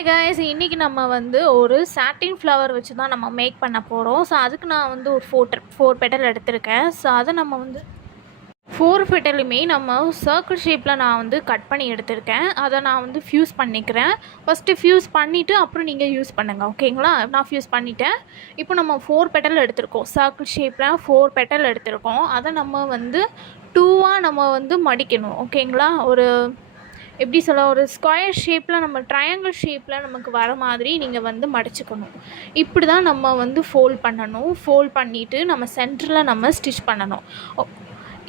Hi guys, இன்றைக்கி நம்ம வந்து ஒரு சாட்டின் ஃப்ளவர் வச்சு தான் நம்ம மேக் பண்ண போகிறோம். ஸோ அதுக்கு நான் வந்து ஒரு ஃபோர் பெட்டல் எடுத்திருக்கேன். ஸோ அதை நம்ம வந்து 4 பெட்டலுமே நம்ம சர்க்கிள் ஷேப்பில் நான் வந்து கட் பண்ணி எடுத்திருக்கேன். அதை நான் வந்து ஃப்யூஸ் பண்ணிக்கிறேன். ஃபஸ்ட்டு ஃப்யூஸ் பண்ணிவிட்டு அப்புறம் நீங்கள் யூஸ் பண்ணுங்கள், ஓகேங்களா? நான் ஃப்யூஸ் பண்ணிவிட்டேன். இப்போ நம்ம 4 பெட்டல் எடுத்திருக்கோம். சர்க்கிள் ஷேப்பில் 4 பெட்டல் எடுத்திருக்கோம். அதை நம்ம வந்து 2ஆக நம்ம வந்து மடிக்கணும், ஓகேங்களா? எப்படி சொல்ல, ஒரு ஸ்கொயர் ஷேப்பில், நம்ம ட்ரையாங்கிள் ஷேப்பில் நமக்கு வர மாதிரி நீங்கள் வந்து மடிச்சுக்கணும். இப்படி தான் நம்ம வந்து ஃபோல்ட் பண்ணணும். ஃபோல்ட் பண்ணிவிட்டு நம்ம சென்டரில் நம்ம ஸ்டிச் பண்ணணும்.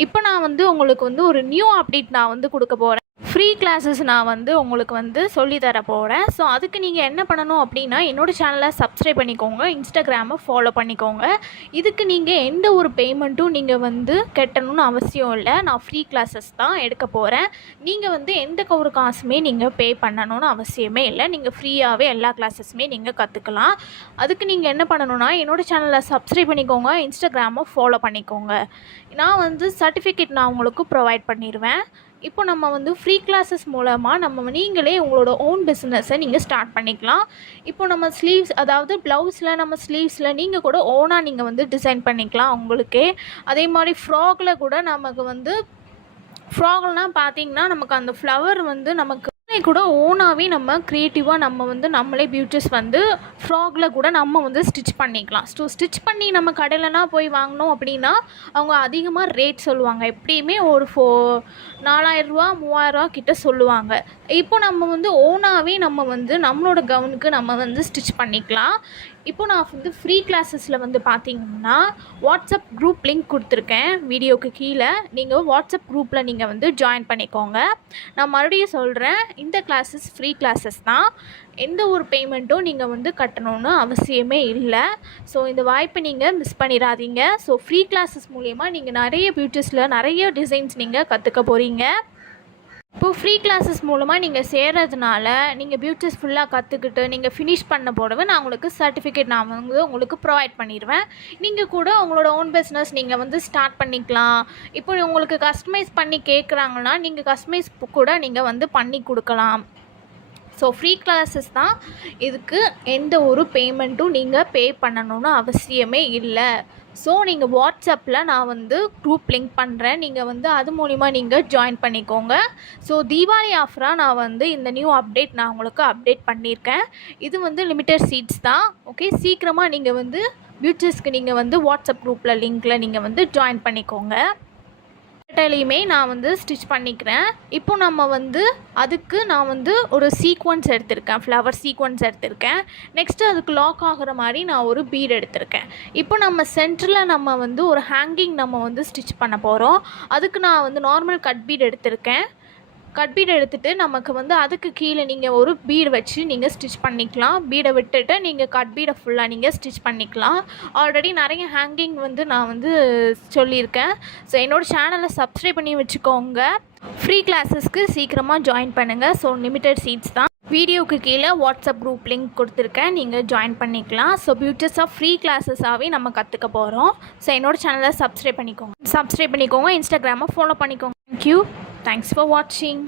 இப்போ நான் வந்து உங்களுக்கு வந்து ஒரு நியூ அப்டேட் நான் வந்து கொடுக்க போகிறேன். ஃப்ரீ கிளாஸஸ் நான் வந்து உங்களுக்கு வந்து சொல்லித்தர போகிறேன். ஸோ அதுக்கு நீங்கள் என்ன பண்ணணும் அப்படின்னா, என்னோடய சேனலை சப்ஸ்கிரைப் பண்ணிக்கோங்க, இன்ஸ்டாகிராமை ஃபாலோ பண்ணிக்கோங்க. இதுக்கு நீங்கள் எந்த ஒரு பேமெண்ட்டும் நீங்கள் வந்து கட்டணும்னு அவசியம் இல்லை. நான் ஃப்ரீ கிளாஸஸ் தான் எடுக்க போகிறேன். நீங்கள் வந்து எந்த ஒரு காசுமே நீங்கள் பே பண்ணணும்னு அவசியமே இல்லை. நீங்கள் ஃப்ரீயாகவே எல்லா கிளாஸஸுமே நீங்கள் கற்றுக்கலாம். அதுக்கு நீங்கள் என்ன பண்ணணுன்னா, என்னோடய சேனலை சப்ஸ்கிரைப் பண்ணிக்கோங்க, இன்ஸ்டாகிராமை ஃபாலோ பண்ணிக்கோங்க. நான் வந்து சர்டிஃபிகேட் நான் உங்களுக்கு ப்ரொவைட் பண்ணிடுவேன். இப்போ நம்ம வந்து ஃப்ரீ கிளாஸஸ் மூலமாக நீங்களே உங்களோட ஓன் பிஸ்னஸை நீங்கள் ஸ்டார்ட் பண்ணிக்கலாம். இப்போ நம்ம ஸ்லீவ்ஸ், அதாவது ப்ளவுஸில் நம்ம ஸ்லீவ்ஸில் நீங்கள் கூட ஓனாக நீங்கள் வந்து டிசைன் பண்ணிக்கலாம் உங்களுக்கே. அதே மாதிரி ஃப்ராகில் கூட நமக்கு வந்து ஃப்ராக்லாம் பார்த்திங்கன்னா நமக்கு அந்த ஃப்ளவர் வந்து நமக்கு கூட ஓனாகவே நம்ம க்ரியேட்டிவாக நம்ம வந்து நம்மளே பியூட்டிஸ் வந்து ஃப்ராகில் கூட நம்ம வந்து ஸ்டிச் பண்ணிக்கலாம். ஸ்டிச் பண்ணி நம்ம கடையிலனா போய் வாங்கினோம் அப்படின்னா அவங்க அதிகமாக ரேட் சொல்லுவாங்க. எப்படியுமே ஒரு 4000 3000 கிட்ட சொல்லுவாங்க. இப்போ நம்ம வந்து ஓனாகவே நம்ம வந்து நம்மளோட கவுனுக்கு நம்ம வந்து ஸ்டிச் பண்ணிக்கலாம். இப்போ நான் வந்து ஃப்ரீ கிளாஸஸில் வந்து பார்த்திங்கன்னா வாட்ஸ்அப் குரூப் லிங்க் கொடுத்துருக்கேன் வீடியோக்கு கீழே. நீங்கள் வாட்ஸ்அப் குரூப்பில் நீங்கள் வந்து ஜாயின் பண்ணிக்கோங்க. நான் மறுபடியும் சொல்கிறேன், இந்த கிளாஸஸ் ஃப்ரீ கிளாஸஸ் தான். எந்த ஒரு பேமெண்ட்டும் நீங்கள் வந்து கட்டணும்னு அவசியமே இல்லை. ஸோ இந்த வாய்ப்பை நீங்கள் மிஸ் பண்ணிடாதீங்க. ஸோ ஃப்ரீ கிளாஸஸ் மூலயமா நீங்கள் நிறைய பியூட்டிஸில் நிறைய டிசைன்ஸ் நீங்கள் கற்றுக்க போகிறீங்க. இப்போது ஃப்ரீ கிளாஸஸ் மூலமாக நீங்கள் சேர்கிறதுனால நீங்கள் பியூட்டிஸ் ஃபுல்லாக கற்றுக்கிட்டு நீங்கள் ஃபினிஷ் பண்ண போடவே நான் உங்களுக்கு சர்டிஃபிகேட் நான் வந்து உங்களுக்கு ப்ரொவைட் பண்ணிடுவேன். நீங்கள் கூட உங்களோட ஓன் பிஸ்னஸ் நீங்கள் வந்து ஸ்டார்ட் பண்ணிக்கலாம். இப்போ உங்களுக்கு கஸ்டமைஸ் பண்ணி கேட்குறாங்கன்னா நீங்கள் கஸ்டமைஸ் கூட நீங்கள் வந்து பண்ணி கொடுக்கலாம். ஸோ ஃப்ரீ கிளாஸஸ் தான். இதுக்கு எந்த ஒரு பேமெண்ட்டும் நீங்கள் பே பண்ணணும்னு அவசியமே இல்லை. ஸோ நீங்கள் வாட்ஸ்அப்பில் நான் வந்து குரூப் லிங்க் பண்ணுறேன். நீங்கள் வந்து அது மூலிமா நீங்கள் ஜாயின் பண்ணிக்கோங்க. ஸோ தீபாவளி ஆஃபராக நான் வந்து இந்த நியூ அப்டேட் நான் உங்களுக்கு அப்டேட் பண்ணியிருக்கேன். இது வந்து லிமிட்டட் சீட்ஸ் தான், ஓகே? சீக்கிரமாக நீங்கள் வந்து பியூட்டிஸ்க்கு நீங்கள் வந்து வாட்ஸ்அப் குரூப்பில் லிங்க்கில் நீங்கள் வந்து ஜாயின் பண்ணிக்கோங்க. டெய்லியுமே நான் வந்து ஸ்டிச் பண்ணிக்கிறேன். இப்போ நம்ம வந்து அதுக்கு நான் வந்து ஒரு சீக்வன்ஸ் எடுத்திருக்கேன், ஃப்ளவர் சீக்வன்ஸ் எடுத்திருக்கேன். நெக்ஸ்ட்டு அதுக்கு லாக் ஆகிற மாதிரி நான் ஒரு பீட் எடுத்திருக்கேன். இப்போ நம்ம சென்டரில் நம்ம வந்து ஒரு ஹேங்கிங் நம்ம வந்து ஸ்டிச் பண்ண போகிறோம். அதுக்கு நான் வந்து நார்மல் கட் பீட் எடுத்திருக்கேன். கட் பீடை எடுத்துகிட்டு நமக்கு வந்து அதுக்கு கீழே நீங்கள் ஒரு பீடு வச்சு நீங்கள் ஸ்டிச் பண்ணிக்கலாம். பீடை விட்டுட்டு நீங்கள் கட் பீடை ஃபுல்லாக நீங்கள் ஸ்டிச் பண்ணிக்கலாம். ஆல்ரெடி நிறைய ஹேங்கிங் வந்து நான் வந்து சொல்லியிருக்கேன். ஸோ என்னோடய சேனலை சப்ஸ்கிரைப் பண்ணி வச்சுக்கோங்க. ஃப்ரீ கிளாஸஸ்க்கு சீக்கிரமாக ஜாயின் பண்ணுங்கள். ஸோ லிமிட்டட் சீட்ஸ் தான். வீடியோக்கு கீழே வாட்ஸ்அப் குரூப் லிங்க் கொடுத்துருக்கேன், நீங்கள் ஜாயின் பண்ணிக்கலாம். ஸோ பியூட்டிஸாக ஃப்ரீ கிளாஸஸாகவே நம்ம கற்றுக்க போகிறோம். ஸோ என்னோடய சேனலை சப்ஸ்கிரைப் பண்ணிக்கோங்க, இன்ஸ்டாகிராமை ஃபாலோ பண்ணிக்கோங்க. தேங்க்யூ. Thanks for watching.